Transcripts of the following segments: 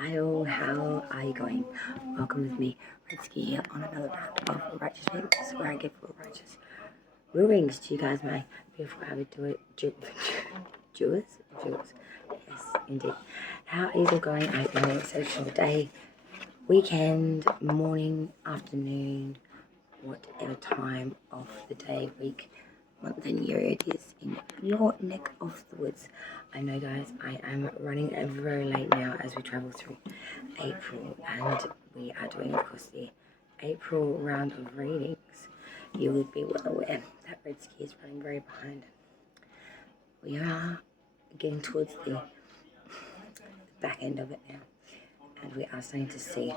Hi all, how are you going? Welcome with me, Redsky, here on another round of Righteous Rings, where I give righteous rulings to you guys, my beautiful avid Jewers. Yes, indeed. How is it going? I hope you're having a social day, weekend, morning, afternoon, whatever time of the day, week, month and year it is in your neck of the woods. I know, guys, I am running very late now as we travel through April, and we are doing, of course, the April round of readings. You would be well aware that Redsky is running very behind. We are getting towards the back end of it now, and we are starting to see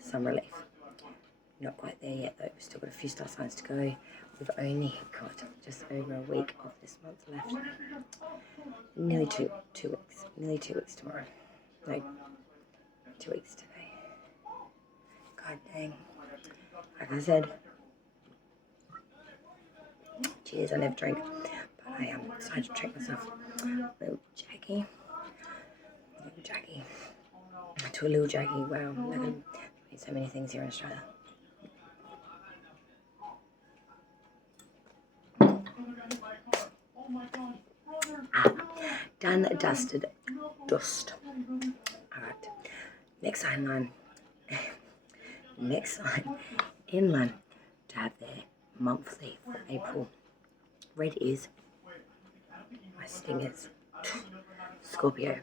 some relief. Not quite there yet though, we've still got a few star signs to go. We've only got just over a week of this month left. Nearly two weeks. Nearly 2 weeks tomorrow. No, 2 weeks today. God dang. Like I said, cheers, I never drink, but I decided to treat myself. Little Jackie. To a little Jackie. Wow, I can eat so many things here in Australia. Done, dusted, dust. Alright, next sign in line to have their monthly for April. Red is my stingers. Scorpio,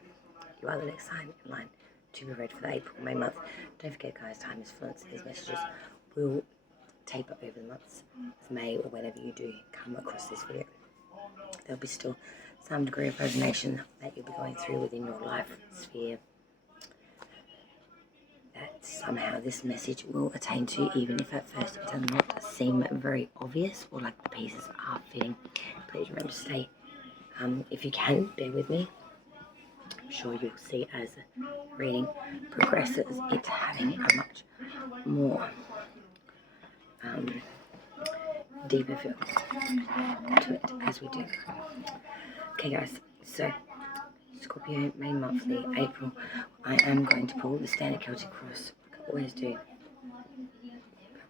you are the next sign in line to be read for the April, May month. Don't forget, guys, time is fluent, so these messages will taper over the months of May or whenever you do come across this video. There'll be still some degree of resonation that you'll be going through within your life sphere that somehow this message will attain to, even if at first it does not seem very obvious or like the pieces are fitting. Please remember to stay, if you can, bear with me. I'm sure you'll see as the reading progresses, it's having a much more deeper feel to it as we do. Okay, guys, so Scorpio, May monthly, April. I am going to pull the standard Celtic cross, like I always do.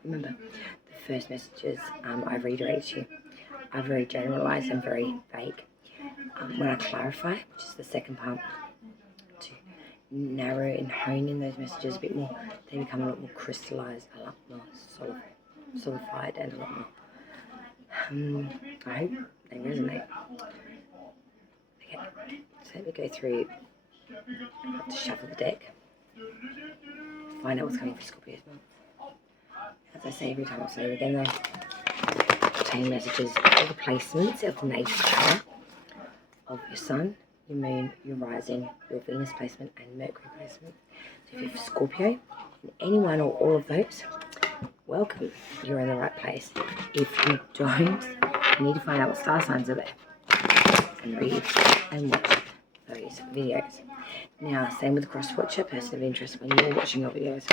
Remember, the first messages I reiterate to you are very generalised and very vague. When I clarify, which is the second part, to narrow and hone in those messages a bit more, they become a lot more crystallised, a lot more solidified, and a lot more. I hope they resonate. Okay, so let me go through to shuffle the deck, find out what's coming for Scorpio's month. As I say every time, I'll say it again though. Obtain messages for the placements of the natal chart of your sun, your moon, your rising, your Venus placement, and Mercury placement. So if you're Scorpio, in any one or all of those, welcome, you're in the right place. If you don't, you need to find out what star signs are there and read and watch those videos. Now, same with the cross-watcher, person of interest, when you're watching your videos,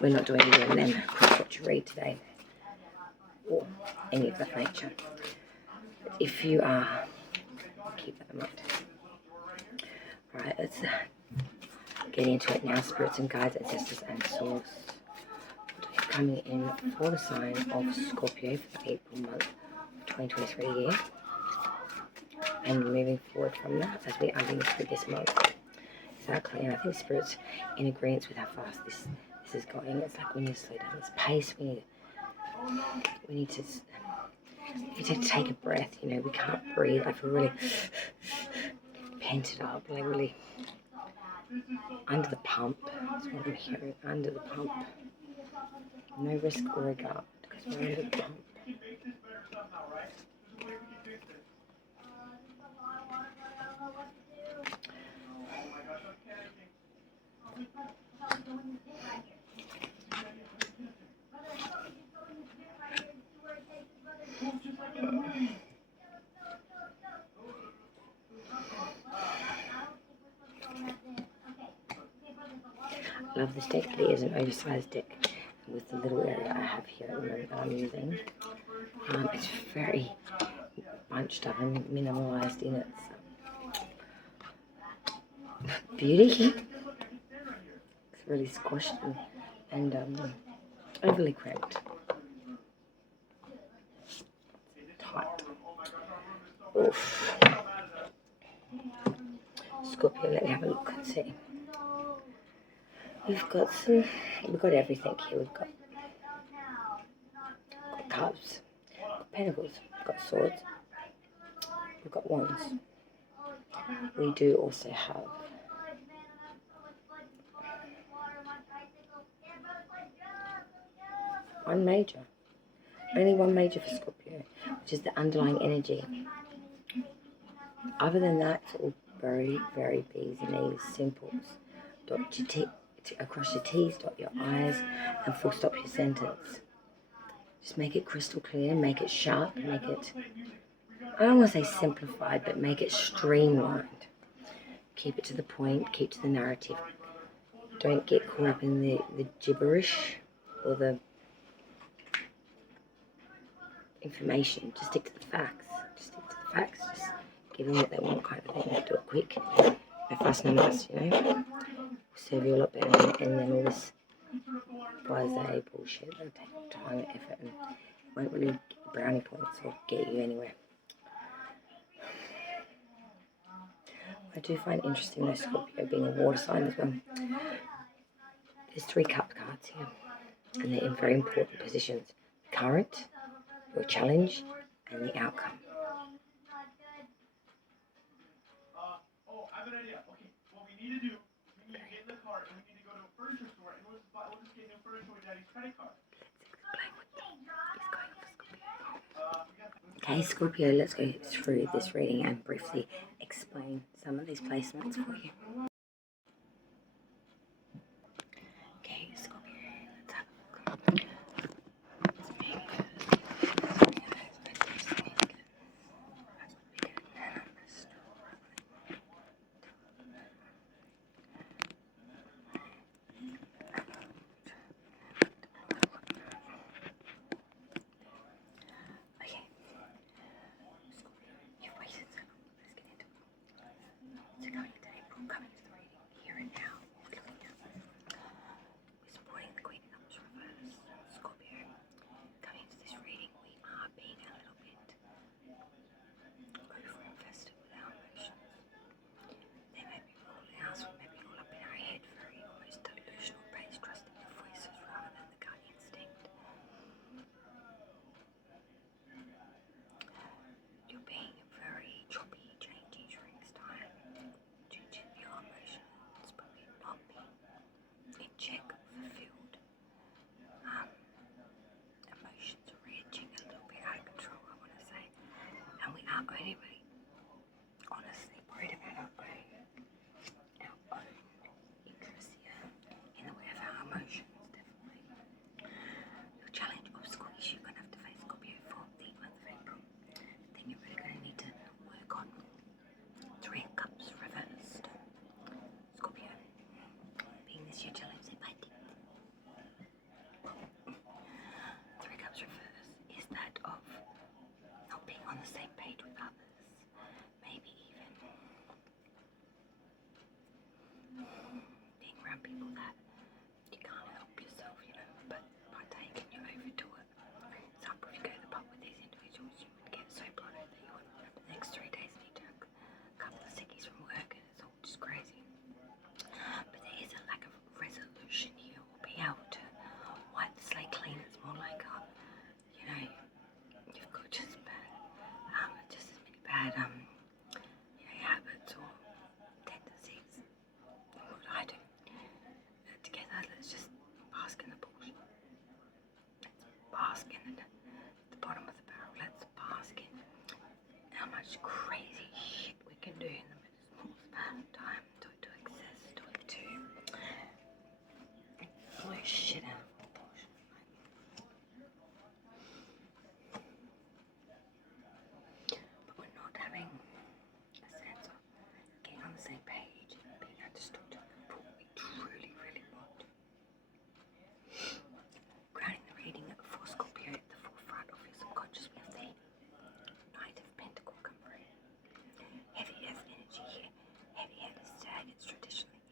we're not doing you and then cross-watcher read today, or any of that nature. If you are, keep that in mind. Alright, let's get into it now. Spirits and guides, ancestors and source. Coming in for the sign of Scorpio for the April month of 2023 year. And moving forward from that as we are moving through this month. Exactly, and I think Spirit's in agreement with how fast this is going. It's like we need to slow down this pace. We need to take a breath. You know, we can't breathe. I feel really pent up, like really under the pump. That's what I'm hearing. Under the pump. No risk or regard because we're under the pump. I love this deck, but it is an oversized deck with the little area I have here at the moment that I'm using. It's very bunched up and minimalised in its beauty. really squashed and overly cramped. Tight. Oof. Scorpio, let me have a look and see. We've got everything here. We've got cups, got pentacles, we've got swords, we've got wands. We do also have one major. Only one major for Scorpio, which is the underlying energy. Other than that, it's all very, very B's and E's, simples. Dot your T across your T's, dot your I's, and full stop your sentence. Just make it crystal clear, make it sharp, make it, I don't want to say simplified, but make it streamlined. Keep it to the point, keep to the narrative. Don't get caught up in the gibberish or the information. Just stick to the facts. Just stick to the facts. Just give them what they want, kind of thing. Do it quick. No fuss, no muss, you know. Will serve you a lot better. And then all this blase bullshit, that'll take time and effort and won't really get brownie points or get you anywhere. I do find interesting though, Scorpio being a water sign as well. There's 3 cup cards here, and they're in very important positions. The current, your challenge, and the outcome. I have an idea. Okay, what we need to do, we need to get in the car and we need to go to a furniture store and we'll just get new furniture with Daddy's credit card. Okay, Scorpio, let's go through this reading and briefly explain some of these placements for you. Okay, Scorpio, let's have a look. Anyway, honestly, worried about our own interests here in the way of our emotions, definitely. Your challenge obstacle issue you're going to have to face, Scorpio, for the month of April. Then you're really going to need to work on 3 of Cups reversed. Scorpio, being this your challenge, say bye. 3 Cups reversed is that of not being on the same page with others. Maybe even being around people that you can't help yourself, you know, but by taking you overdo it. For example, if you go to the pub with these individuals, you would get so bloated that you would, for the next 3 days, need to a couple of sickies from work, and it's all just crazy. But there is a lack of resolution here, or being able to wipe the slate clean. It's more like, you know, you've got just as many bad habits or tendencies. What I do together, let's just bask in the bullshit. Let's bask in the bottom of the barrel. Let's bask in how much crazy shit we can do in the small span of time. Do it to excess, do it to blow shit out of proportion. But we're not having a sense of getting on the same page and being understood for what we truly, really want. Grounding the reading for Scorpio at the forefront of your subconscious, we have the Knight of Pentacles come through. Heavy earth energy here. Heavy head is stag. It's traditionally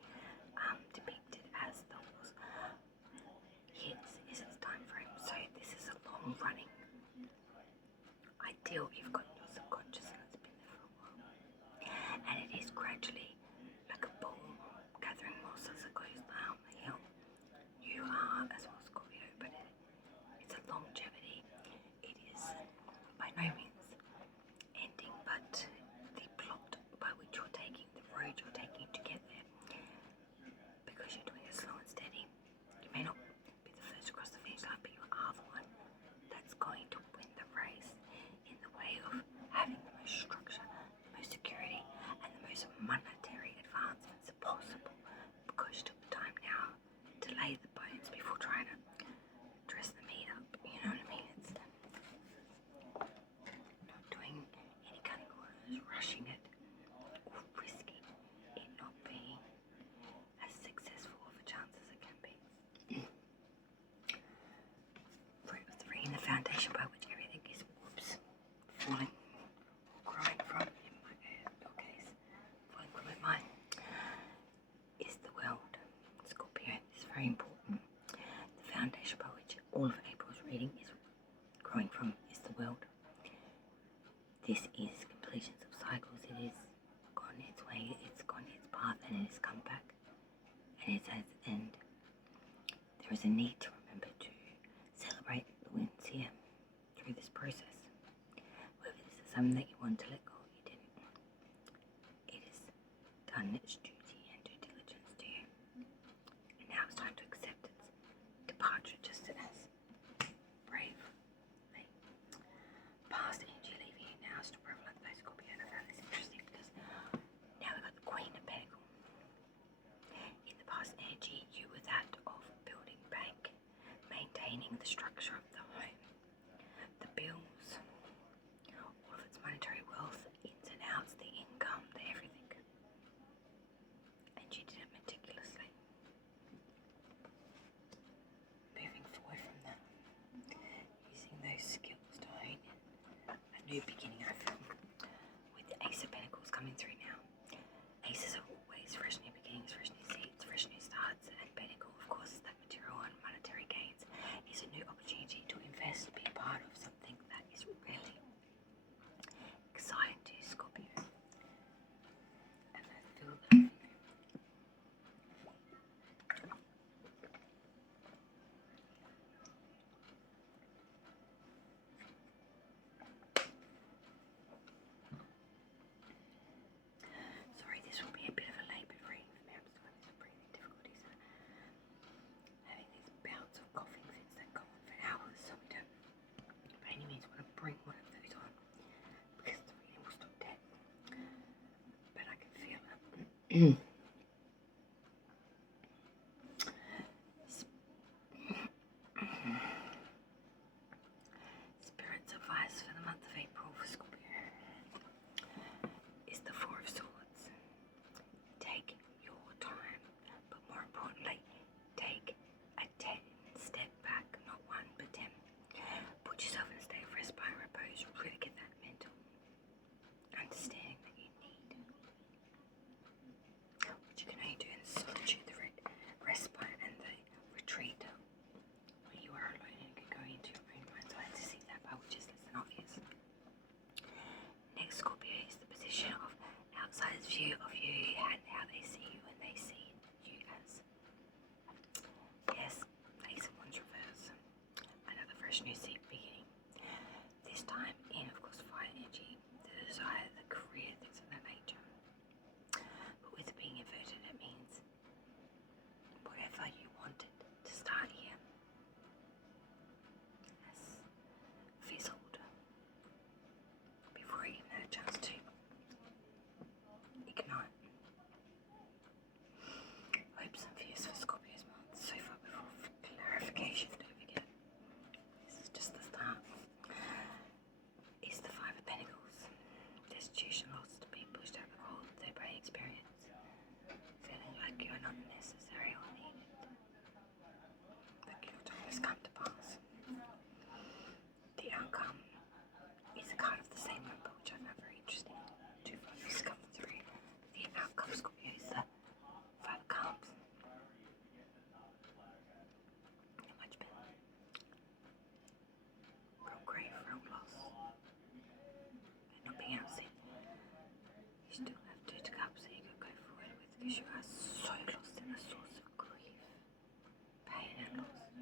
depicted as the start as well, Scorpio, but it's a longevity. It is by no means ending, but the plot by which you're taking, the road you're taking to get there, because you're doing it slow and steady. You may not be the first across the finish line, but you are the one that's going to win the race in the way of having the most structure, the most security, and the most monetary advancements possible, because you took the time now to lay the bones before trying to dress the meat up. You know what I mean? It's not doing any cutting corners, rushing it, or risking it not being as successful of a chance as it can be. Root of 3 in the foundation by which everything is falling, growing from, in your case, falling from in mine, is the world. Scorpio is very important. The foundation by which all of April's reading is growing from is the world. This is completions of cycles. It is gone its way, it's gone its path, and it has come back, and it's at its end. There is a need to remember to celebrate the wins here through this process. Whether this is something that you want to let go, you didn't. It has done its duty and due diligence to you, and now it's time to accept its departure, just as brave, past energy leaving you now is still prevalent by Scorpio. And I found this interesting because now we've got the Queen of Pentacles. In the past energy, you were that of building bank, maintaining the structure of the home, the bills, all of its monetary wealth, ins and outs, the income, the everything. And you did it meticulously. Moving forward from that, using those skills to hone in a new beginning, I feel, with the Ace of Pentacles coming through now. Aces are always fresh new beginnings, fresh new seeds, fresh new starts, and Pentacle, of course, is that material and monetary gains. Is a new opportunity to invest, be a part of something that is really exciting to you, Scorpio. And I feel that sorry, this will be a bit of a laboured reading for me. I'm still having some breathing difficulties and having these bouts of coughing fits that go on for hours, so we don't by any means want to bring one of those on, because the reading will stop dead. But I can feel it. Spirit's advice for the month of April for Scorpio is the Four of Swords. Take your time, but more importantly, take a 10-step back, not 1 but 10. Put yourself in a state of respite, repose, really get that mental understanding that you need, which you can only do in solitude, the respite and the retreat, where you are alone and can go into your own mind's eye to see that part which is less than obvious. Next, Scorpio, is the position of outsiders' view of you and how they see you, and they see you as, yes, Ace of Wands reverse, another fresh new seed beginning. This time in, of course, fire energy, the desire, the career, things of that nature. But with it being inverted, it means whatever you wanted to start here has fizzled before it even had a chance to ignite. Hopes and fears for Scorpio's month so far. Before clarification, don't forget, this is just the start. Is the Five of Pentacles. Destitution, loss, to be pushed out of the cold, third party experience, feeling like you're not necessary or needed, but your time has come to pass. The outcome is a card of the same number, which I found very interesting. 2 values come through. The outcome, Scorpio, is the Five of Cups. Much better. Real grief, real loss, and not being able to see. You still have 2 of Cups that you can go forward with, because you are so lost in the source of grief, pain and loss.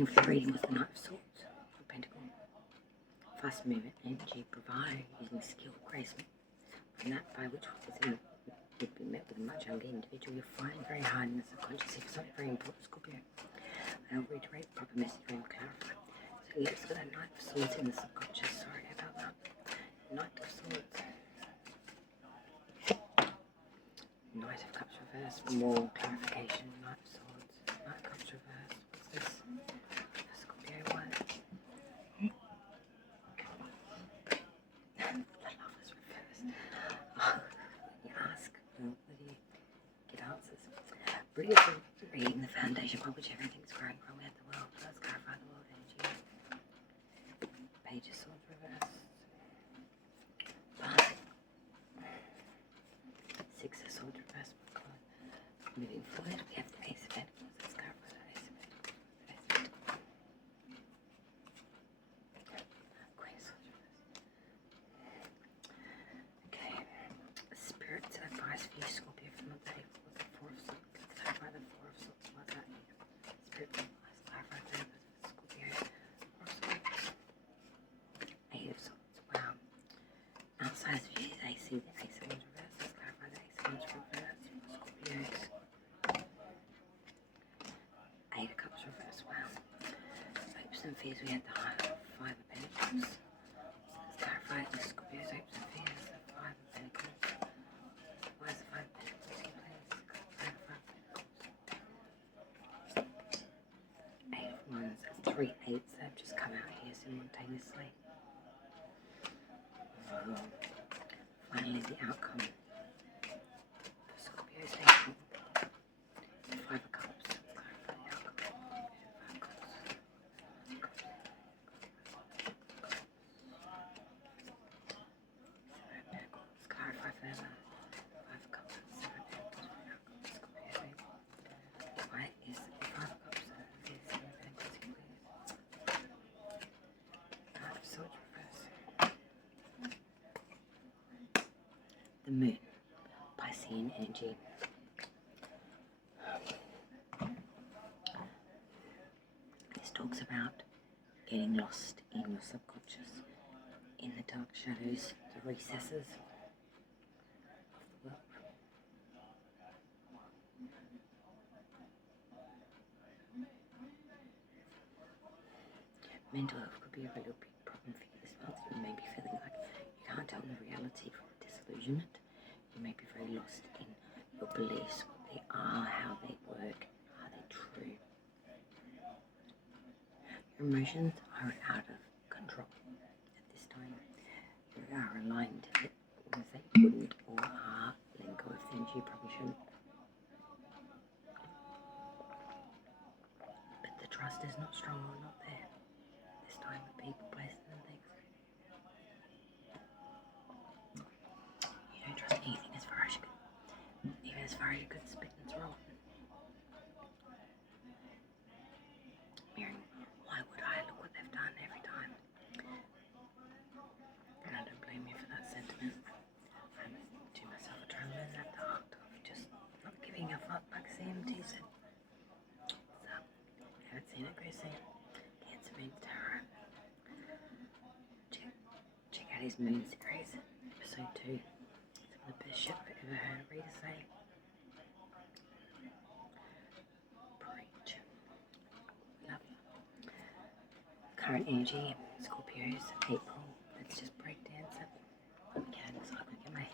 opening for the reading was the Knight of Swords, or Pentacle. Fast movement, energy, bravado, using skill, grace, and that by which would be met with a much younger individual. You're fighting very hard in the subconscious for something very important, Scorpio. I'll reiterate proper message and clarify. So let's get that Knight of Swords in the subconscious. Sorry about that. Knight of Swords. Knight of Cups reverse. More clarification. Knight of Swords. Knight of Cups reverse. What's this? Scorpio one. The Lovers reverse. You ask, well, what do you get answers? Reading the foundation by which everything's growing from within the world. Let's clarify the world energy. Page of Swords reverse. But Six of Swords reverse. Moving forward, we have the Ace of Pentacles. Let's clarify the Ace of Pentacles. Queen of Swords reverse. Okay. Spirit's advice for you, Scorpio, from the day. Was the Four of Swords? Let's clarify the Four of Swords. What's that? Spirit's advice. Clarify the Scorpio. Four of Swords. Eight of Swords. Wow. Outside of you, they see the Ace of Wands reverse. Let's clarify the Ace of Wands reverse. Scorpios. Eight of Cups reverse. Wow. Hopes and fears. We had the Five of Pentacles. Let's clarify the Scorpios' hopes and fears. The Five of Pentacles. Why is the Five of Pentacles here, please? Five of Pentacles. Eight of Wands. That's three eights that have just come out here simultaneously. Finally, the outcome for Scorpio's April. Five of Cups. Clarify the outcome. Five of Cups. Seven of Pentacles. Clarify further. Five of Cups and Seven of Pentacles for the outcome for Scorpio's April. Why is the Five of Cups and the Seven of Pentacles here, please? Knight of Swords reverse. The Moon, Piscean energy. This talks about getting lost in your subconscious, in the dark shadows, the recesses of the world. Mental health could be a real big problem for you this month. You may be feeling like you can't tell the reality from disillusionment. You may be very lost in your beliefs, what they are, how they work, are they true. Your emotions are out of control at this time. You are aligned with things that you wouldn't or are letting go of things you probably shouldn't. But the trust is not strong or not there this time with people, places and things. You don't trust anything as far as you can, even as far as you could spit and throw it. Mirroring, why would I? Look what they've done every time. And I don't blame you for that sentiment. I'm to myself a trying to learn that the art of just not giving a fuck, like CMT said. So, haven't seen it, go see it. Cancer means tarot. Check out his Moon series, episode 2. Some of the best shit I've ever heard a reader say. Preach. Love you. Current energy, Scorpios, April. Let's just break dance it when we can, so I can get my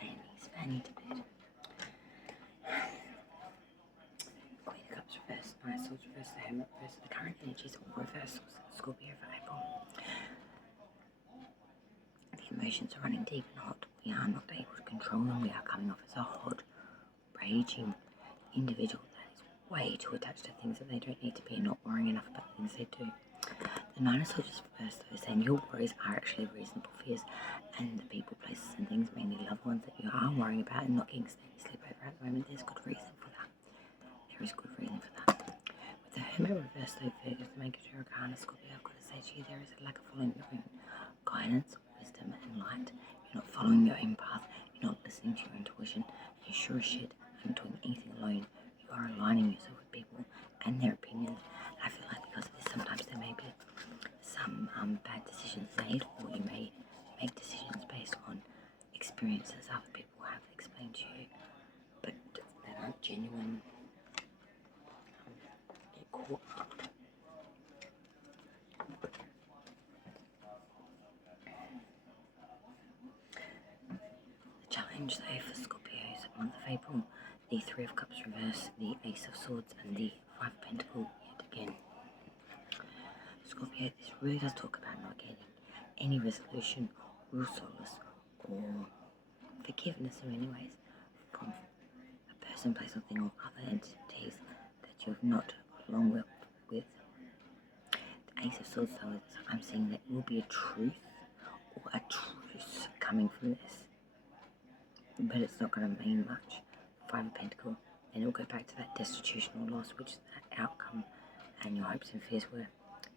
Annie's Fanny to bed. Queen of Cups reverse, Knight of Swords reverse, the Hermit reverse. The current energies all reversals. Scorpio for April. The emotions are running deep and hot. We are not able to control them. We are coming off as a hot, raging individual that is way too attached to things that they don't need to be and not worrying enough about things they do. The Nine of Swords reverse, though, saying your worries are actually reasonable fears, and the people, places and things, mainly loved ones, that you are worrying about and not getting steady sleep over at the moment. There's good reason for that. There is good reason for that. With the Hermit reverse, though, figures the Mecury Arcana, Scorpio, I've got to say to you, there is a lack of following your own guidance, wisdom and light. You're not following your own path. You're not listening to your intuition. You sure as shit aren't doing anything alone. You are aligning yourself with people and their opinions. And I feel like because of this decisions made, or you may make decisions based on experiences other people have explained to you, but that aren't genuine. Get caught up. The challenge though for Scorpios, month of April, the Three of Cups reverse, the Ace of Swords, and the Five of Pentacles yet again. Scorpio, this really does talk about not getting any resolution, real solace, or forgiveness in many ways from a person, place, or thing, or other entities that you have not got along with. The Ace of Swords, though, I'm seeing that will be a truth or a truce coming from this, but it's not going to mean much. Five of Pentacles, then it'll go back to that destitution or loss, which is that outcome and your hopes and fears were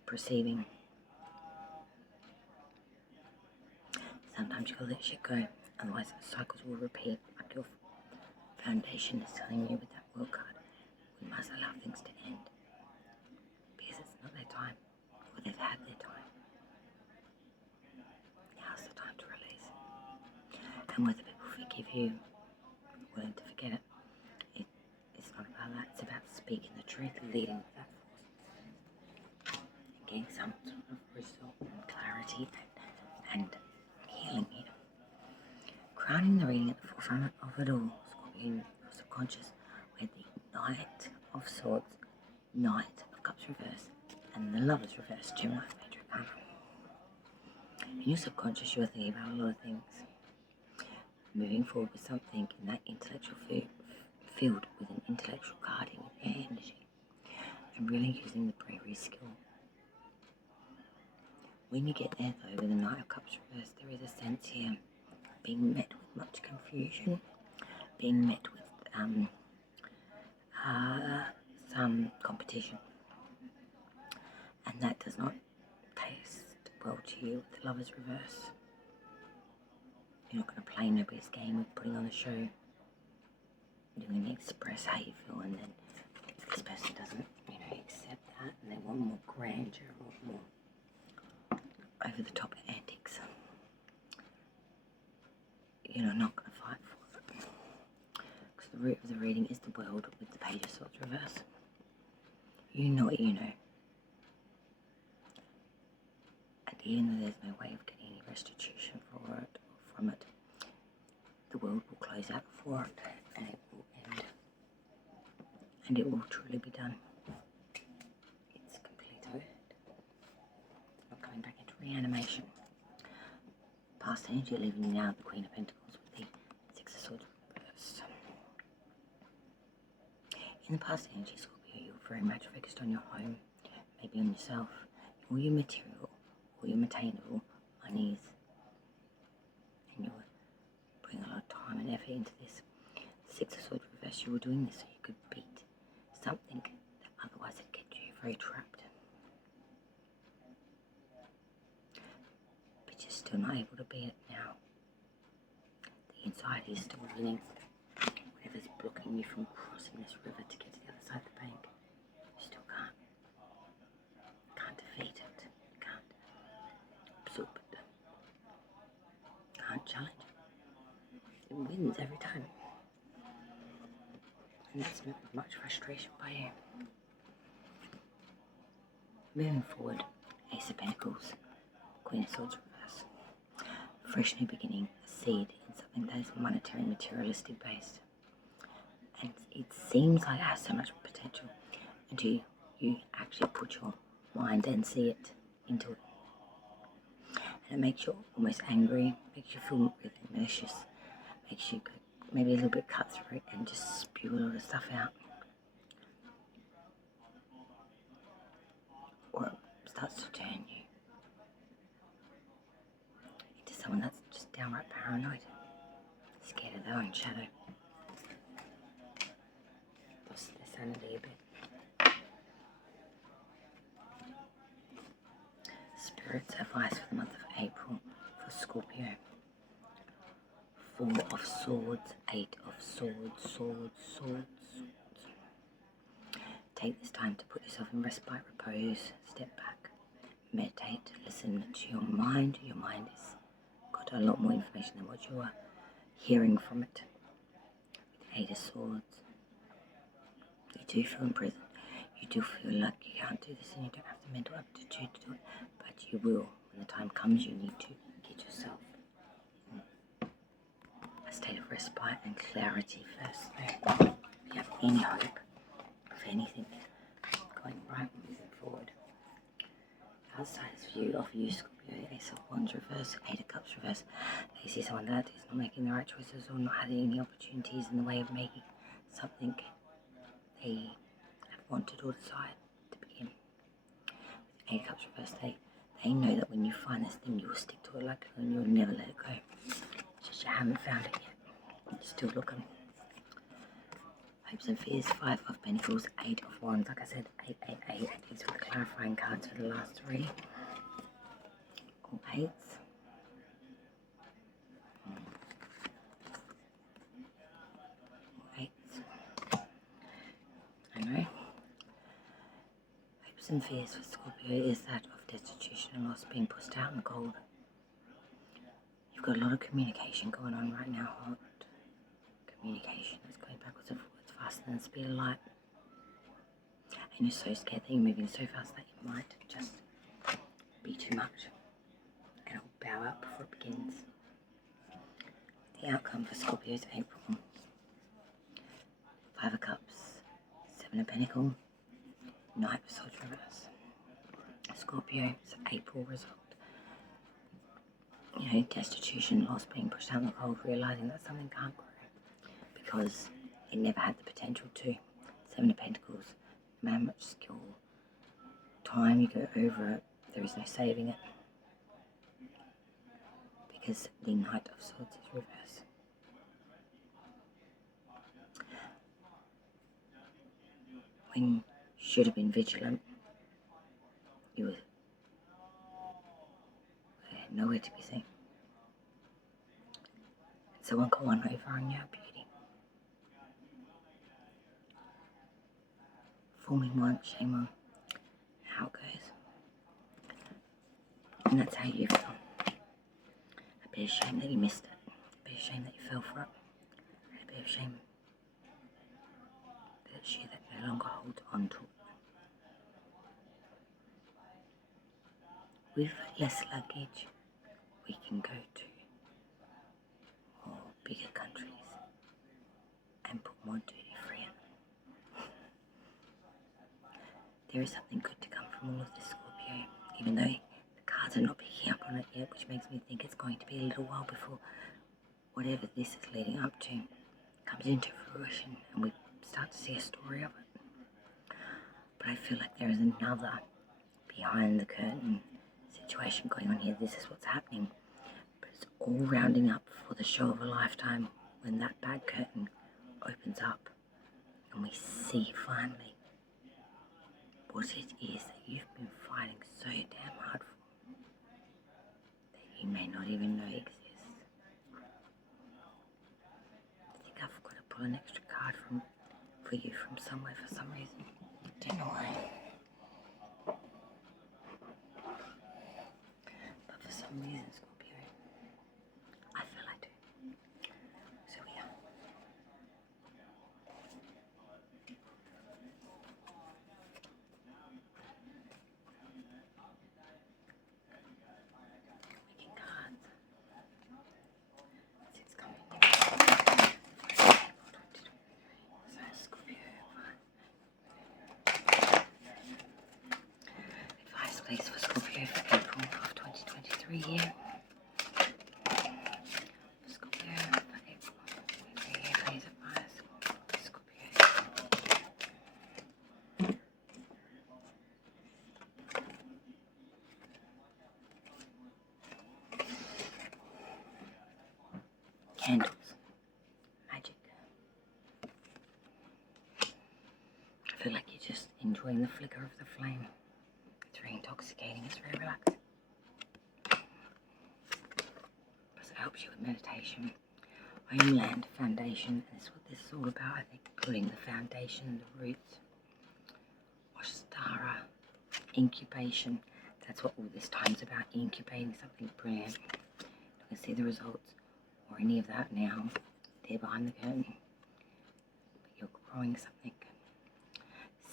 perceiving. Sometimes you gotta let shit go, otherwise cycles will repeat. Like your foundation is telling you with that World card, we must allow things to end because it's not their time, or they've had their time. Now's the time to release. And whether people forgive you, willing to forget it, it's not about that. It's about speaking the truth, leading with that force, and getting some sort of result and clarity and healing here. Crowning the reading at the forefront of it all, Scorpion, your subconscious, where the Knight of Swords, Knight of Cups reverse, and the Lovers reverse, Gemini major arcana. In your subconscious, you're thinking about a lot of things. Moving forward with something in that intellectual field with an intellectual carding with air energy, and really using the bravery skill. When you get there though with the Knight of Cups reverse, there is a sense here being met with much confusion, being met with some competition, and that does not taste well to you with the Lovers reverse. You're not going to play nobody's game of putting on a show. You're going to express how you feel, and then if this person doesn't, accept that, and they want more grandeur or more over the top antics, you're not going to fight for it. Because the root of the reading is the World with the Page of Swords reverse. You know what you know. And even though there's no way of getting any restitution for it or from it, the world will close out for it, and it will end. And it will truly be done. It's completed. It's not coming back into reanimation. Past energy leaving you now, the Queen of Pentacles with the Six of Swords reverse. In the past energy, Scorpio, you're very much focused on your home, maybe on yourself, all your material, all your attainable monies, and you're putting a lot of time and effort into this. The Six of Swords reverse, you were doing this so you could beat something that otherwise had kept you very trapped. But you're still not able to beat it now. The anxiety is still winning. Whatever's blocking you from crossing this river to get to the other side of the bank, you still can't. Can't defeat it. You can't absorb it. Can't challenge it. It wins every time. And that's met with much frustration by you. Moving forward, Ace of Pentacles, Queen of Swords reverse. Fresh new beginning, a seed in something that is monetary, materialistic based. And it seems like it has so much potential until you actually put your mind and see it into it. And it makes you almost angry, makes you feel really malicious, makes you maybe a little bit cutthroat and just spew a lot of stuff out. Or it starts to turn you into someone that's just downright paranoid, scared of their own shadow. Lost their sanity a bit. Spirit's advice for the month of April for Scorpio. 4 of Swords, 8 of Swords, Swords. Take this time to put yourself in respite, repose, step back, meditate, listen to your mind. Your mind has got a lot more information than what you are hearing from it. With the Eight of Swords, you do feel imprisoned. You do feel like you can't do this and you don't have the mental aptitude to do it, but you will. When the time comes, you need to get yourself a state of respite and clarity first. So if you have any hope of anything going right, moving forward, outside view of you, Scorpio, Ace of Wands reverse, Eight of Cups reverse, they see someone that is not making the right choices or not having any opportunities in the way of making something they have wanted or desired to begin. With Eight of Cups reverse, they know that when you find this thing, you will stick to it like glue and you will never let it go. It's just you haven't found it yet. You're still looking. Hopes and fears, Five of Pentacles, Eight of Wands. Like I said, 888. These were the clarifying cards for the last three. All eights. All eights. I know. Hopes and fears for Scorpio is that of destitution and loss, being pushed out in the cold. You've got a lot of communication going on right now. Hot communication is going backwards and forwards faster than the speed of light. And you're so scared that you're moving so fast that it might just be too much. And it'll bow out before it begins. The outcome for Scorpio is April. Five of Cups, Seven of Pentacles, Knight of Swords reverse. Scorpio, it's April result. You know, destitution, loss, being pushed out in the cold, realising that something can't grow because it never had the potential to. Seven of Pentacles, no matter much skill, time you go over it, there is no saving it. Because the Knight of Swords is reverse. When you should have been vigilant, you were nowhere to be seen. Someone got one over on your beauty. Forming one, shame on how it goes. And that's how you feel. A bit of shame that you missed it. A bit of shame that you fell for it. And a bit of shame that it's you that no longer hold on to it. With less luggage, we can go to more bigger countries and put more duty free in. There is something good to come from all of this, Scorpio, even though the cards are not picking up on it yet, which makes me think it's going to be a little while before whatever this is leading up to comes into fruition and we start to see a story of it. But I feel like there is another behind the curtain situation going on here. This is what's happening, but it's all rounding up for the show of a lifetime when that bad curtain opens up and we see finally what it is that you've been fighting so damn hard for that you may not even know exists. I think I forgot to pull an extra card for you from somewhere for some reason. Don't know why. But for some reason, Scorpio, I feel I do. So we are. Making cards. It's coming. So Scorpio. Advice please for Scorpio for April of 2023 here. Scorpio for April 2023 here, please advice. Scorpio. Candles. Magic. I feel like you're just enjoying the flicker of the flame. It's very intoxicating, it's very relaxing. Plus it helps you with meditation. Homeland, foundation, and that's what this is all about, I think. Putting the foundation, the roots. Washtara, incubation, That's what all this time's about, incubating something brilliant. You can see the results or any of that now. They're behind the curtain. But you're growing something.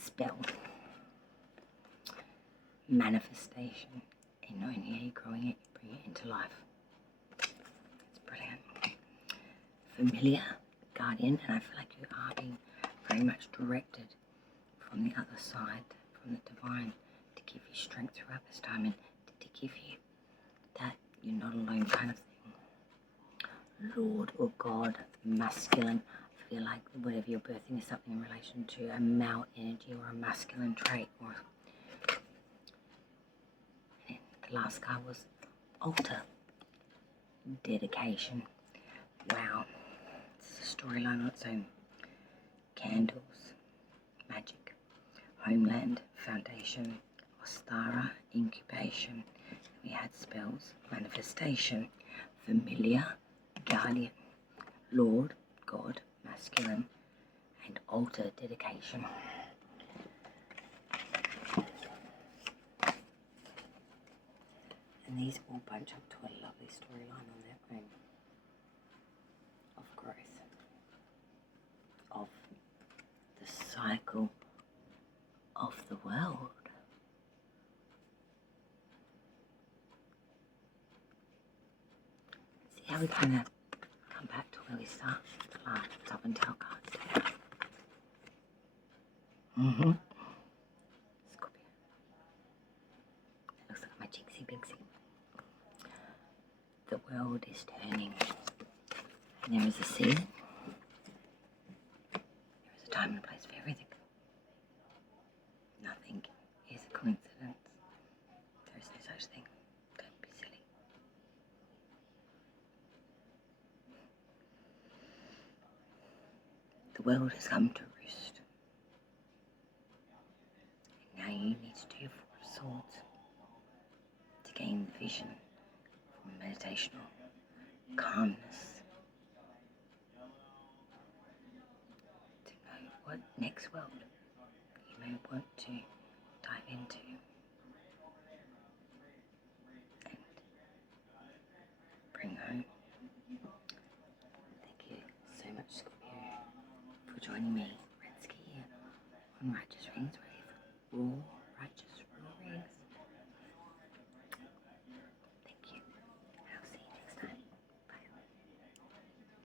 Spell. Manifestation. And not only are you growing it, you bring it into life. It's brilliant. Familiar, guardian, and I feel like you are being very much directed from the other side, from the divine, to give you strength throughout this time and to give you that you're not alone kind of thing. Lord or God, masculine. I feel like whatever you're birthing is something in relation to a male energy or a masculine trait. Or and the last card was altar, dedication. Wow, it's a storyline on its own. Candles, magic, homeland, foundation, ostara, incubation. We had spells, manifestation, familiar, guardian, Lord, God, masculine, and altar, dedication. And these all bunch up to a lovely storyline on their own of growth, of the cycle of the world. See how we kind of come back to where we start, top and tail cards. Scorpio. Looks like my Jinxie Binxie. The world is turning, and there is a season. There is a time and a place for everything. Nothing is a coincidence. There is no such thing. Don't be silly. The world has come to roost. And now you need to do your Four of Swords to gain the vision from meditational calmness, to know what next world you may want to dive into. And bring home. Thank you so much, Scorpio, for joining me, Redsky, on Righteous Readings with Raw Righteous